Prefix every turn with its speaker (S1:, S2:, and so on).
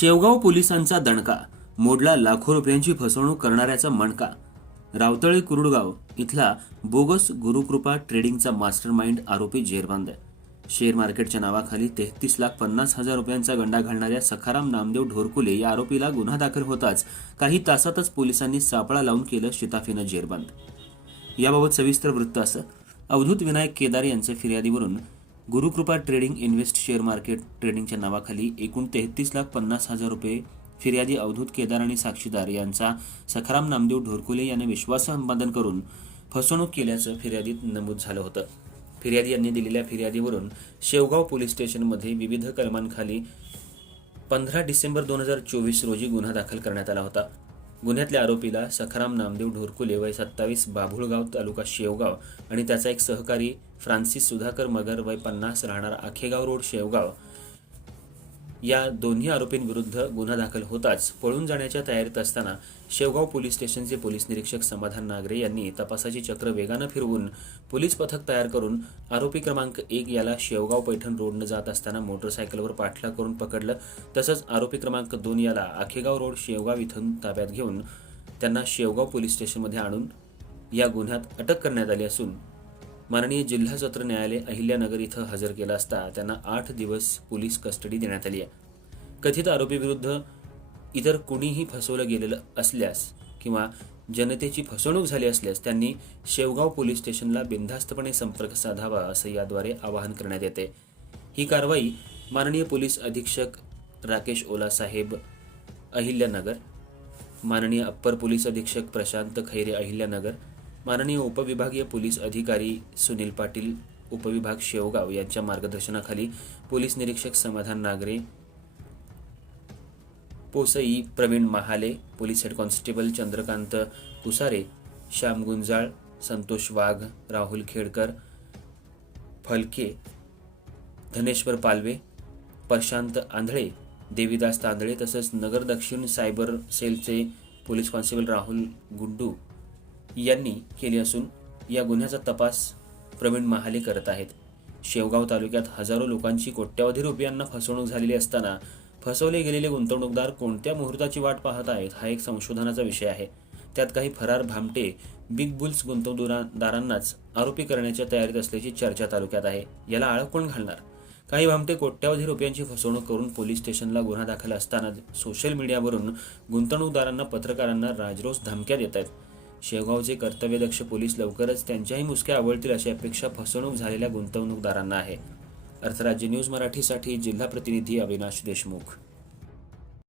S1: शेवगाव पोलिसांचा दणका मोडला लाखो रुपयांची फसवणूक करणाऱ्याचा मणका. रावतळे कुरुडगाव इथला बोगस गुरुकृपा ट्रेडिंगचा मास्टर माइंड आरोपी जेरबंद. शेअर मार्केटच्या नावाखाली तेहतीस लाख पन्नास हजार रुपयांचा गंडा घालणाऱ्या सखाराम नामदेव ढोरकुले या आरोपीला गुन्हा दाखल होताच काही तासातच पोलिसांनी सापळा लावून केलं शिताफीनं जेरबंद. याबाबत सविस्तर वृत्त असं अवधूत विनायक केदार यांच्या फिर्यादीवरून Gurukrupa trading invest share market ट्रेडिंगच्या नावाखाली एकूण तेहतीस लाख पन्नास हजार रुपये फिर्यादी अवधूत केदार आणि साक्षीदार यांचा सखाराम नामदेव ढोरकुले याने विश्वाससंपादन करून फसवणूक केल्याचं फिर्यादीत नमूद झालं होतं. फिर्यादी यांनी दिलेल्या फिर्यादीवरून शेवगाव पोलीस स्टेशनमध्ये विविध कलमांखाली पंधरा डिसेंबर दोन हजार चोवीस रोजी गुन्हा दाखल करण्यात आला होता. गुन्ह्यातल्या आरोपीला सखाराम नामदेव ढोरकुले वय सत्तावीस बाभुळगाव तालुका शेवगाव आणि त्याचा एक सहकारी फ्रान्सिस सुधाकर मगर वय पन्नास राहणार आखेगाव रोड शेवगाव. या दोन्ही आरोपींविरुद्ध गुन्हा दाखल होताच. पळून जाण्याच्या तयारीत असताना शेवगाव पोलीस स्टेशनचे पोलीस निरीक्षक समाधान नागरे यांनी तपासाची चक्र वेगानं फिरवून पोलीस पथक तयार करून आरोपी क्रमांक एक याला शेवगाव पैठण रोडनं जात असताना मोटरसायकलवर पाठलाग करून पकडलं. तसंच आरोपी क्रमांक दोन याला आखेगाव रोड शेवगाव इथून ताब्यात घेऊन त्यांना शेवगाव पोलीस स्टेशनमध्ये आणून या गुन्ह्यात अटक करण्यात आली असून माननीय जिल्हा सत्र न्यायालय अहिल्यानगर इथं हजर केला असता त्यांना आठ दिवस पोलीस कस्टडी देण्यात आली आहे. कथित आरोपीविरुद्ध इतर कुणीही फसवलं गेलेलं असल्यास किंवा जनतेची फसवणूक झाली असल्यास त्यांनी शेवगाव पोलीस स्टेशनला बिनधास्तपणे संपर्क साधावा असं याद्वारे आवाहन करण्यात येते. ही कारवाई माननीय पोलीस अधीक्षक राकेश ओलासाहेब अहिल्यानगर माननीय अप्पर पोलीस अधीक्षक प्रशांत खैरे अहिल्यानगर माननीय उपविभागीय पोलीस अधिकारी सुनील पाटील उपविभाग शेवगाव यांच्या मार्गदर्शनाखाली पोलीस निरीक्षक समाधान नागरे पोसई Pravin Mahale police head constable Chandrakant Kusare Shyam Gunjal Santosh Wagh Rahul Khedkar Phalke Dhaneshwar Palve Prashant Andhale Devidas Tandale तसंच नगर दक्षिण सायबर सेलचे पोलीस कॉन्स्टेबल राहुल गुड्डू यांनी केली असून या गुन्ह्याचा तपास प्रवीण महाले करत आहेत. शेवगाव तालुक्यात हजारो लोकांची कोट्यावधी रुपयांना फसवणूक झालेली असताना फसवले गेलेले गुंतवणूकदार कोणत्या मुहूर्ताची वाट पाहत आहेत हा एक संशोधनाचा विषय आहे. त्यात काही फरार भामटे बिग बुल्स गुंतवणूकदारांनाच आरोपी करण्याच्या तयारीत असल्याची चर्चा तालुक्यात आहे. याला आळ कोण घालणार? काही भामटे कोट्यावधी रुपयांची फसवणूक करून पोलीस स्टेशनला गुन्हा दाखल असताना सोशल मीडियावरून गुंतवणूकदारांना पत्रकारांना राजरोस धमक्या देत आहेत. शेवगावचे कर्तव्यदक्ष पोलीस लवकरच त्यांच्याही मुसक्या आवडतील अशी अपेक्षा फसवणूक झालेल्या गुंतवणूकदारांना आहे. अर्थराज्य न्यूज मराठीसाठी जिल्हा प्रतिनिधी अविनाश देशमुख.